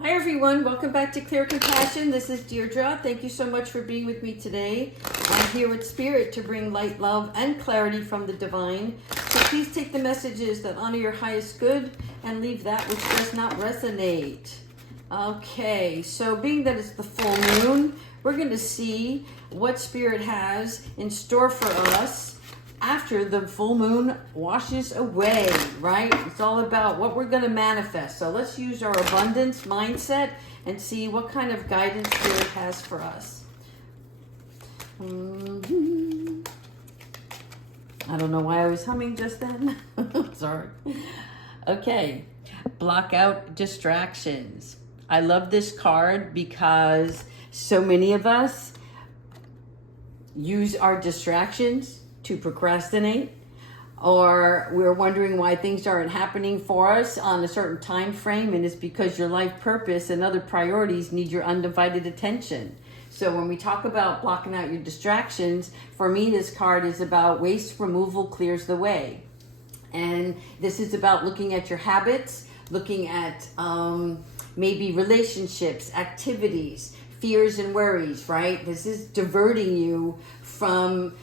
Hi everyone, welcome back to Clear Compassion. This is Deirdre. Thank you so much for being with me today. I'm here with Spirit to bring light, love, and clarity from the divine. So please take the messages that honor your highest good and leave that which does not resonate. Okay, so being that it's the full moon, we're going to see what Spirit has in store for us after the full moon washes away, right? It's all about what we're going to manifest. So let's use our abundance mindset and see what kind of guidance Spirit has for us. I don't know why I was humming just then. Sorry. Okay, block out distractions. I love this card because so many of us use our distractions to procrastinate, or we're wondering why things aren't happening for us on a certain time frame, and it's because your life purpose and other priorities need your undivided attention. So when we talk about blocking out your distractions, for me this card is about waste removal clears the way. And this is about looking at your habits, looking at maybe relationships, activities, fears and worries, right? This is diverting you from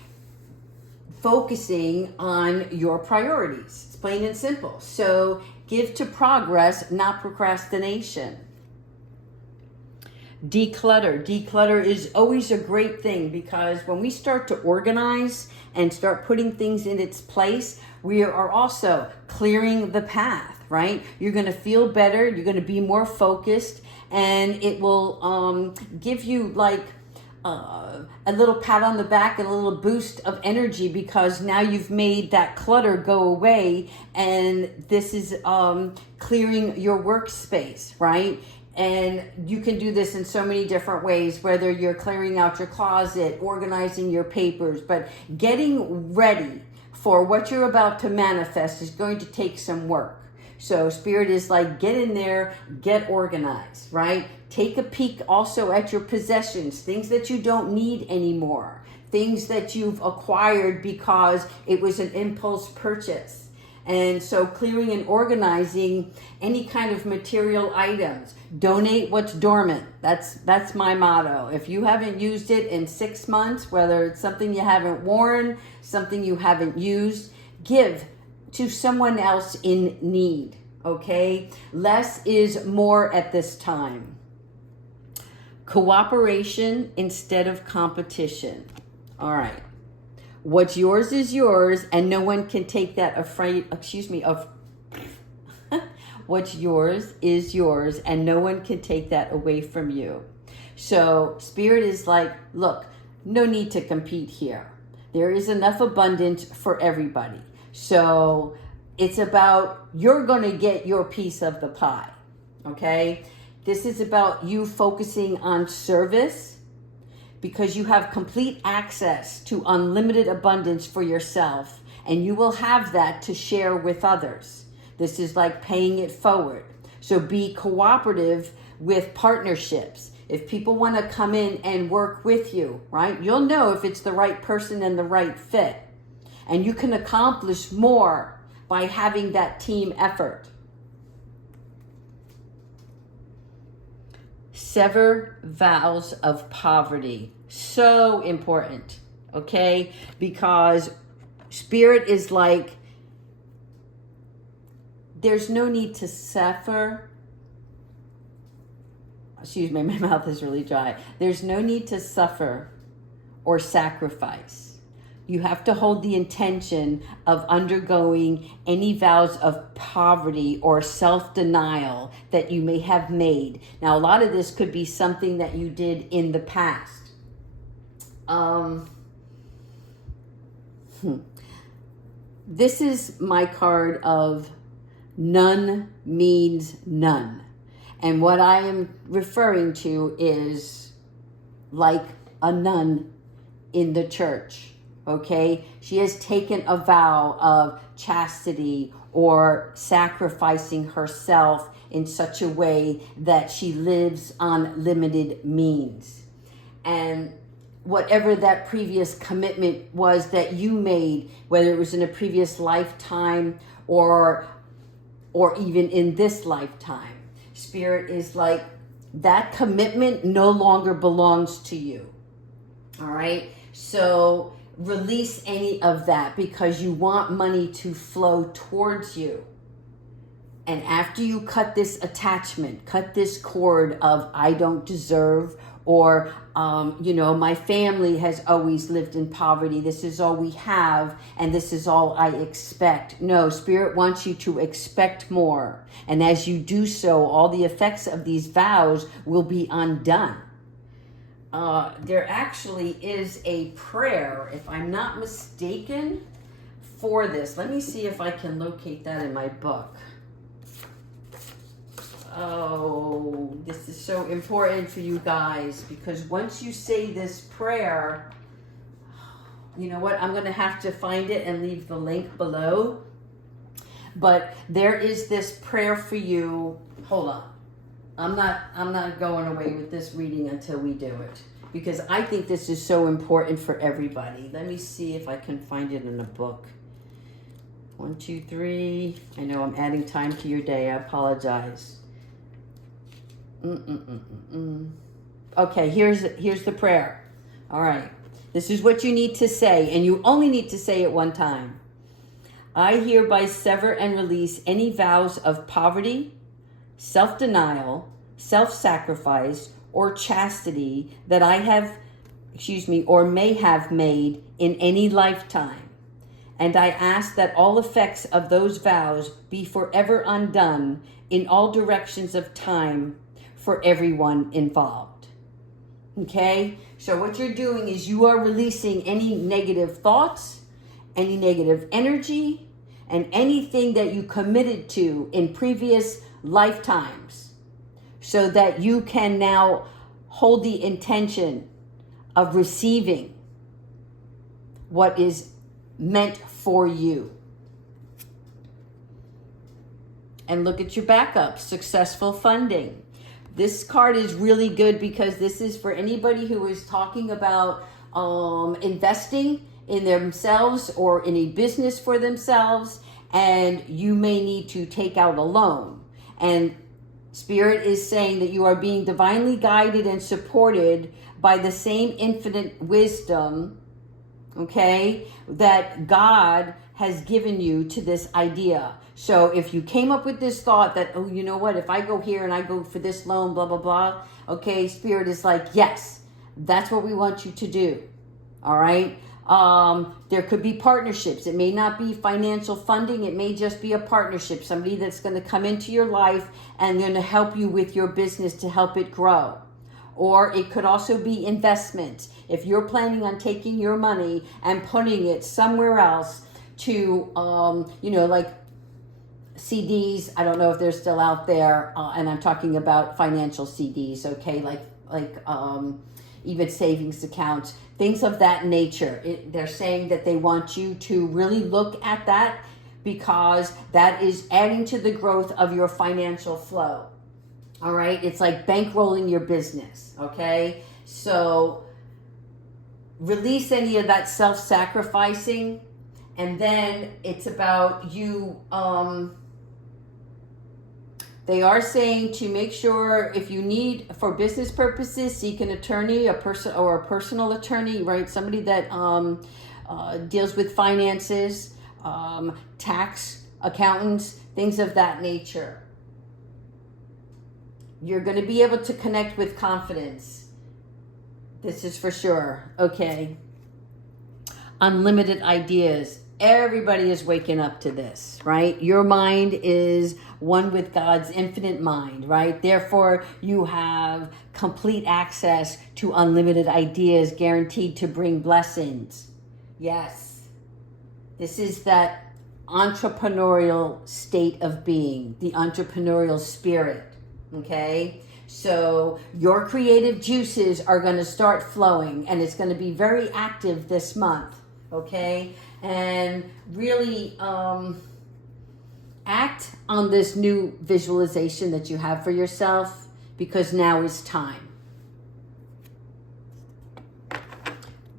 focusing on your priorities. It's plain and simple. So give to progress, not procrastination. Declutter. Declutter is always a great thing because when we start to organize and start putting things in its place, we are also clearing the path, right? You're going to feel better. You're going to be more focused, and it will give you like a little pat on the back and a little boost of energy because now you've made that clutter go away, and this is clearing your workspace, right? And you can do this in so many different ways, whether you're clearing out your closet, organizing your papers, but getting ready for what you're about to manifest is going to take some work. So Spirit is like, get in there, get organized, right? Take a peek also at your possessions, things that you don't need anymore, things that you've acquired because it was an impulse purchase. And so clearing and organizing any kind of material items. Donate what's dormant. That's my motto. If you haven't used it in 6 months, whether it's something you haven't worn, something you haven't used, give to someone else in need, okay? Less is more at this time. Cooperation instead of competition. All right. What's yours is yours, and no one can take that What's yours is yours, and no one can take that away from you. So Spirit is like, look, no need to compete here. There is enough abundance for everybody. So it's about you're going to get your piece of the pie, okay? This is about you focusing on service because you have complete access to unlimited abundance for yourself, and you will have that to share with others. This is like paying it forward. So be cooperative with partnerships. If people want to come in and work with you, right, you'll know if it's the right person and the right fit. And you can accomplish more by having that team effort. Sever vows of poverty. So important, okay? Because Spirit is like, there's no need to suffer. Excuse me, my mouth is really dry. There's no need to suffer or sacrifice. You have to hold the intention of undergoing any vows of poverty or self-denial that you may have made. Now, a lot of this could be something that you did in the past. This is my card of none means none. And what I am referring to is like a nun in the church. Okay, she has taken a vow of chastity or sacrificing herself in such a way that she lives on limited means. And whatever that previous commitment was that you made, whether it was in a previous lifetime or even in this lifetime. Spirit is like, that commitment no longer belongs to you. All right? So release any of that, because you want money to flow towards you. And after you cut this attachment, cut this cord of I don't deserve, or, my family has always lived in poverty. This is all we have, and this is all I expect. No, Spirit wants you to expect more. And as you do so, all the effects of these vows will be undone. There actually is a prayer, if I'm not mistaken, for this. Let me see if I can locate that in my book. Oh, this is so important for you guys, because once you say this prayer, you know what? I'm going to have to find it and leave the link below. But there is this prayer for you. Hold on. I'm not going away with this reading until we do it, because I think this is so important for everybody. Let me see if I can find it in a book. 1, 2, 3. I know I'm adding time to your day. I apologize. Okay, here's the prayer. All right. This is what you need to say, and you only need to say it one time. I hereby sever and release any vows of poverty, self-denial, self-sacrifice, or chastity that I have, or may have made in any lifetime. And I ask that all effects of those vows be forever undone in all directions of time for everyone involved. Okay? So what you're doing is you are releasing any negative thoughts, any negative energy, and anything that you committed to in previous lifetimes, so that you can now hold the intention of receiving what is meant for you. And look at your backup, successful funding. This card is really good because this is for anybody who is talking about investing in themselves or in a business for themselves, and you may need to take out a loan. And Spirit is saying that you are being divinely guided and supported by the same infinite wisdom, okay, that God has given you to this idea. So if you came up with this thought that, oh, you know what, if I go here and I go for this loan, blah, blah, blah, okay, Spirit is like, yes, that's what we want you to do. All right. There could be partnerships. It may not be financial funding. It may just be a partnership, somebody that's going to come into your life and going to help you with your business to help it grow. Or it could also be investment. If you're planning on taking your money and putting it somewhere else to, like CDs, I don't know if they're still out there, and I'm talking about financial CDs, okay, like even savings accounts, things of that nature. They're saying that they want you to really look at that, because that is adding to the growth of your financial flow. All right, it's like bankrolling your business, okay? So release any of that self-sacrificing, and then it's about you, they are saying to make sure, if you need, for business purposes, seek an attorney, a personal attorney, right? Somebody that deals with finances, tax, accountants, things of that nature. You're going to be able to connect with confidence. This is for sure. Okay. Unlimited ideas. Everybody is waking up to this, right? Your mind is one with God's infinite mind, right? Therefore, you have complete access to unlimited ideas guaranteed to bring blessings. Yes. This is that entrepreneurial state of being, the entrepreneurial spirit, okay? So your creative juices are going to start flowing, and it's going to be very active this month, okay? And really act on this new visualization that you have for yourself, because now is time.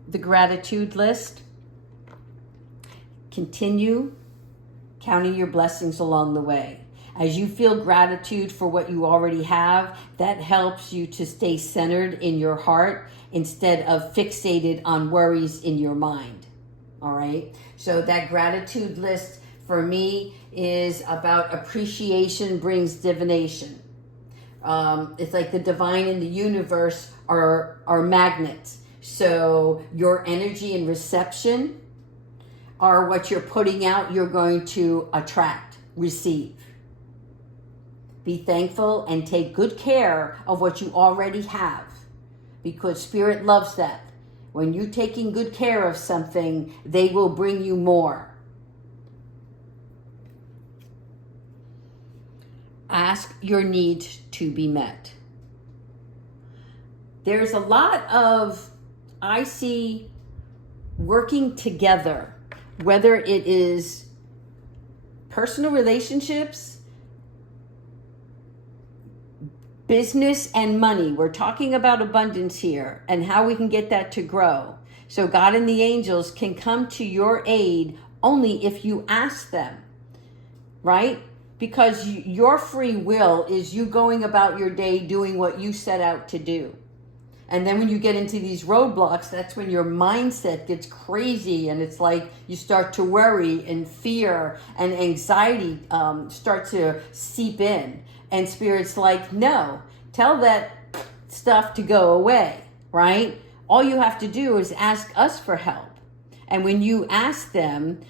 The gratitude list. Continue counting your blessings along the way. As you feel gratitude for what you already have, that helps you to stay centered in your heart instead of fixated on worries in your mind. All right. So that gratitude list for me is about appreciation brings divination. It's like the divine and the universe are magnets. So your energy and reception are what you're putting out, you're going to attract, receive. Be thankful and take good care of what you already have, because Spirit loves that. When you're taking good care of something, they will bring you more. Ask your needs to be met. There's a lot of, I see, working together, whether it is personal relationships, business, and money. We're talking about abundance here and how we can get that to grow. So God and the angels can come to your aid only if you ask them, right? Because your free will is you going about your day doing what you set out to do. And then when you get into these roadblocks, that's when your mindset gets crazy, and it's like you start to worry, and fear and anxiety start to seep in. And Spirit's like, no, tell that stuff to go away, right? All you have to do is ask us for help. And when you ask them,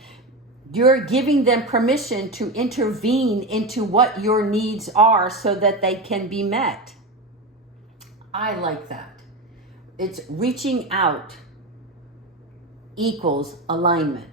you're giving them permission to intervene into what your needs are so that they can be met. I like that. It's reaching out equals alignment.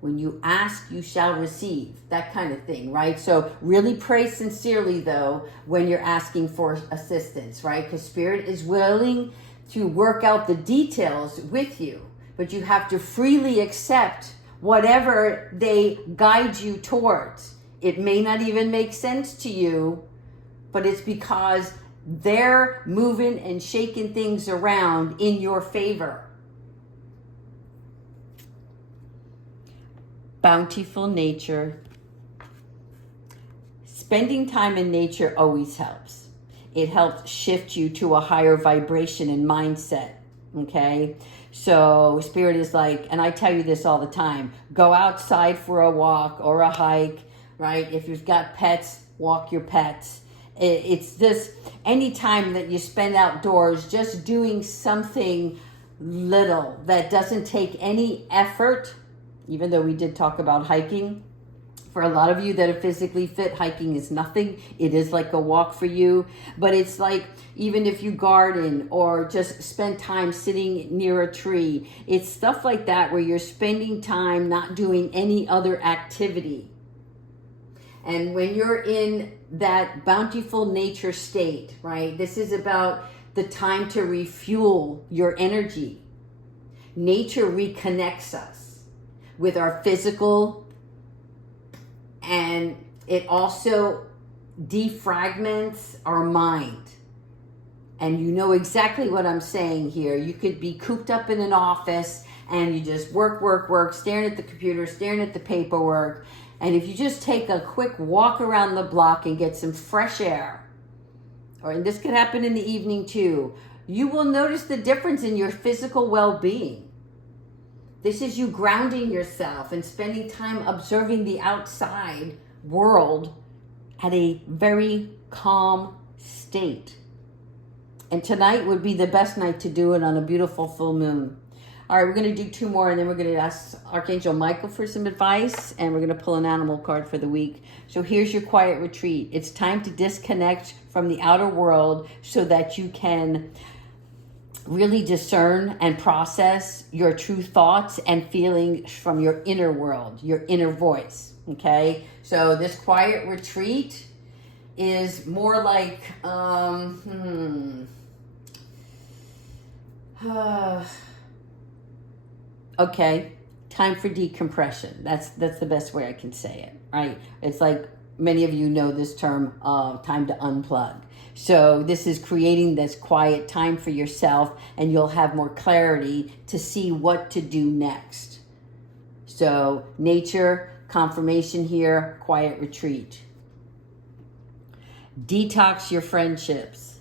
When you ask, you shall receive. That kind of thing, right? So really pray sincerely, though, when you're asking for assistance, right? Because Spirit is willing to work out the details with you. But you have to freely accept whatever they guide you towards. It may not even make sense to you, but it's because they're moving and shaking things around in your favor. Bountiful nature. Spending time in nature always helps. It helps shift you to a higher vibration and mindset. Okay? So Spirit is like, and I tell you this all the time, go outside for a walk or a hike, right? If you've got pets, walk your pets. It's just any time that you spend outdoors, just doing something little that doesn't take any effort, even though we did talk about hiking. For a lot of you that are physically fit, hiking is nothing. It is like a walk for you. But it's like, even if you garden or just spend time sitting near a tree, it's stuff like that where you're spending time not doing any other activity. And when you're in that bountiful nature state, right, this is about the time to refuel your energy. Nature reconnects us with our physical, and it also defragments our mind. And you know exactly what I'm saying here. You could be cooped up in an office and you just work, staring at the computer, staring at the paperwork. And if you just take a quick walk around the block and get some fresh air, and this could happen in the evening too, you will notice the difference in your physical well-being. This is you grounding yourself and spending time observing the outside world at a very calm state. And tonight would be the best night to do it, on a beautiful full moon. All right, we're going to do two more, and then we're going to ask Archangel Michael for some advice, and we're going to pull an animal card for the week. So here's your quiet retreat. It's time to disconnect from the outer world so that you can really discern and process your true thoughts and feelings from your inner world, your inner voice, okay? So this quiet retreat is more like, okay, time for decompression. That's the best way I can say it, right? It's like, many of you know this term, time to unplug. So this is creating this quiet time for yourself, and you'll have more clarity to see what to do next. So nature, confirmation here, quiet retreat. Detox your friendships.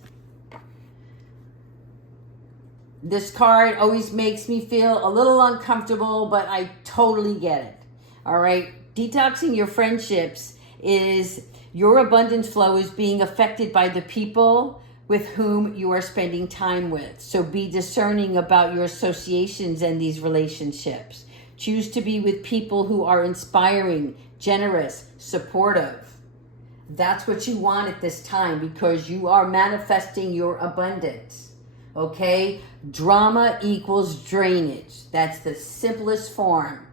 This card always makes me feel a little uncomfortable, but I totally get it. All right. Detoxing your friendships is your abundance flow is being affected by the people with whom you are spending time with. So be discerning about your associations and these relationships. Choose to be with people who are inspiring, generous, supportive. That's what you want at this time because you are manifesting your abundance. Okay? Drama equals drainage. That's the simplest form.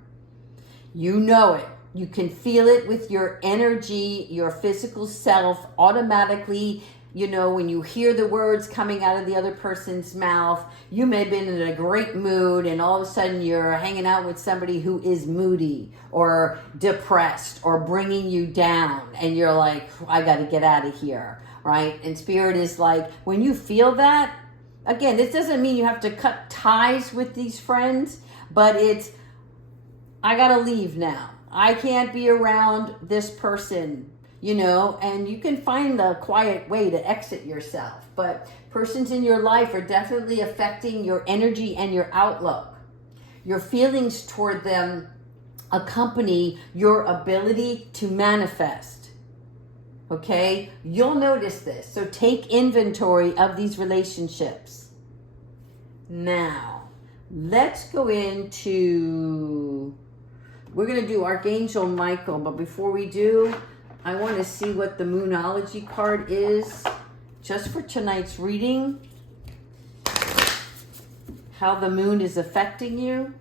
You know it. You can feel it with your energy, your physical self automatically. You know, when you hear the words coming out of the other person's mouth, you may have been in a great mood and all of a sudden you're hanging out with somebody who is moody or depressed or bringing you down and you're like, I got to get out of here, right? And Spirit is like, when you feel that, again, this doesn't mean you have to cut ties with these friends, but it's, I got to leave now. I can't be around this person, you know, and you can find the quiet way to exit yourself. But persons in your life are definitely affecting your energy and your outlook. Your feelings toward them accompany your ability to manifest. Okay? You'll notice this. So take inventory of these relationships. Now, let's go into... We're going to do Archangel Michael, but before we do, I want to see what the Moonology card is just for tonight's reading. How the moon is affecting you.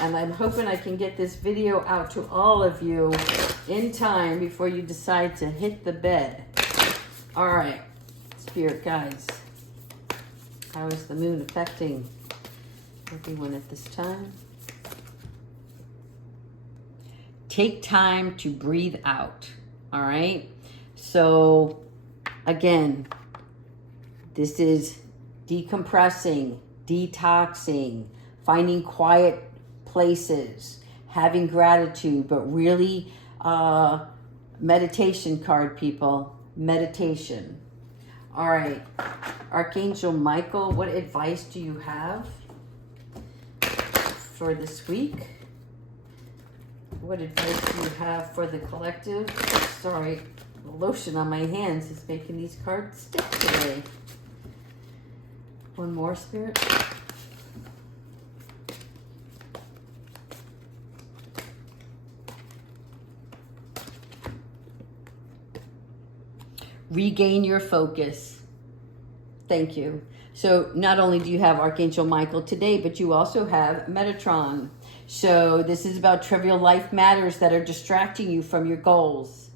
And I'm hoping I can get this video out to all of you in time before you decide to hit the bed. All right, Spirit guides. How is the moon affecting everyone at this time? Take time to breathe out, all right? So, again, this is decompressing, detoxing, finding quiet places, having gratitude, but really meditation card, people, meditation. All right, Archangel Michael, what advice do you have for this week? What advice do you have for the collective? Sorry, the lotion on my hands is making these cards stick today. One more, Spirit. Regain your focus. Thank you. So not only do you have Archangel Michael today, but you also have Metatron. So this is about trivial life matters that are distracting you from your goals.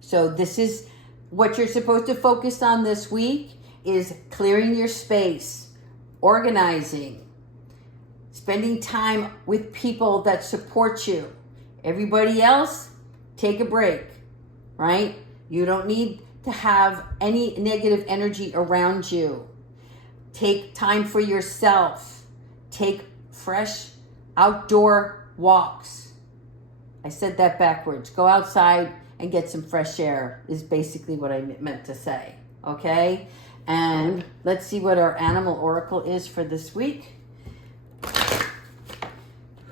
So this is what you're supposed to focus on this week is clearing your space, organizing, spending time with people that support you. Everybody else, take a break, right? You don't need to have any negative energy around you. Take time for yourself. Take fresh outdoor walks. I said that backwards. Go outside and get some fresh air is basically what I meant to say. Okay? And let's see what our animal oracle is for this week.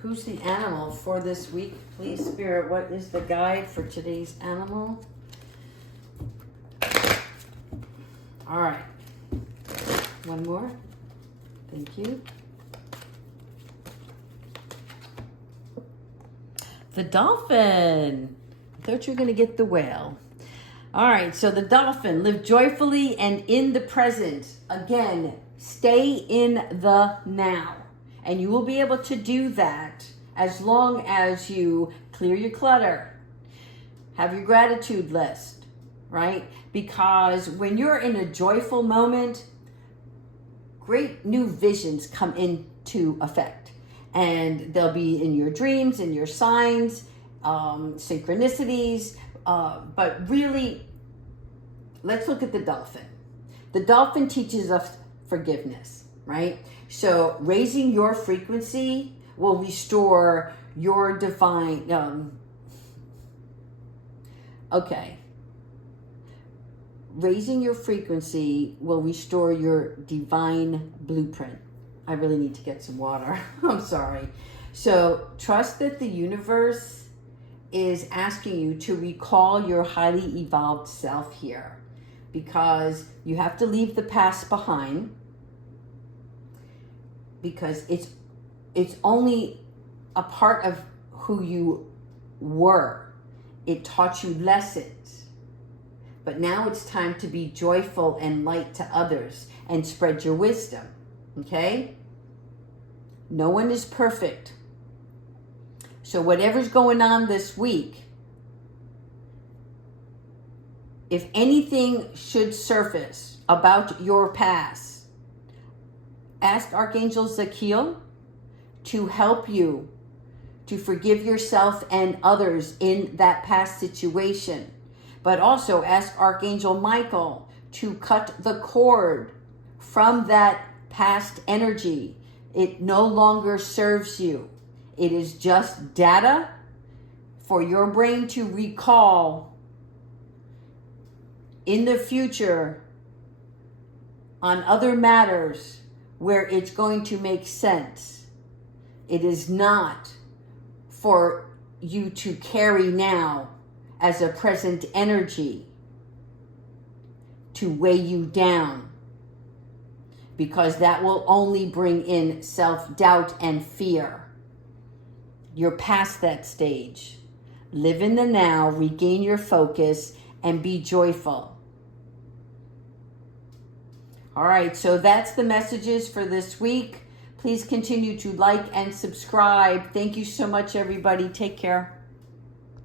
Who's the animal for this week? Please, Spirit, what is the guide for today's animal? All right. One more. Thank you. The dolphin. I thought you were going to get the whale. All right, so the dolphin, live joyfully and in the present. Again, stay in the now. And you will be able to do that as long as you clear your clutter, have your gratitude list, right? Because when you're in a joyful moment, great new visions come into effect. And they'll be in your dreams, in your signs, synchronicities. But really, let's look at the dolphin. The dolphin teaches us forgiveness, right? So raising your frequency will restore your divine, raising your frequency will restore your divine blueprint. I really need to get some water. I'm sorry. So trust that the universe is asking you to recall your highly evolved self here, because you have to leave the past behind, because it's only a part of who you were. It taught you lessons. But now it's time to be joyful and light to others and spread your wisdom. Okay? No one is perfect. So whatever's going on this week, if anything should surface about your past, ask Archangel Zachiel to help you to forgive yourself and others in that past situation. But also ask Archangel Michael to cut the cord from that past energy. It no longer serves you. It is just data for your brain to recall in the future on other matters where it's going to make sense. It is not for you to carry now as a present energy to weigh you down, because that will only bring in self-doubt and fear. You're past that stage. Live in the now, regain your focus, and be joyful. All right, so that's the messages for this week. Please continue to like and subscribe. Thank you so much, everybody. Take care.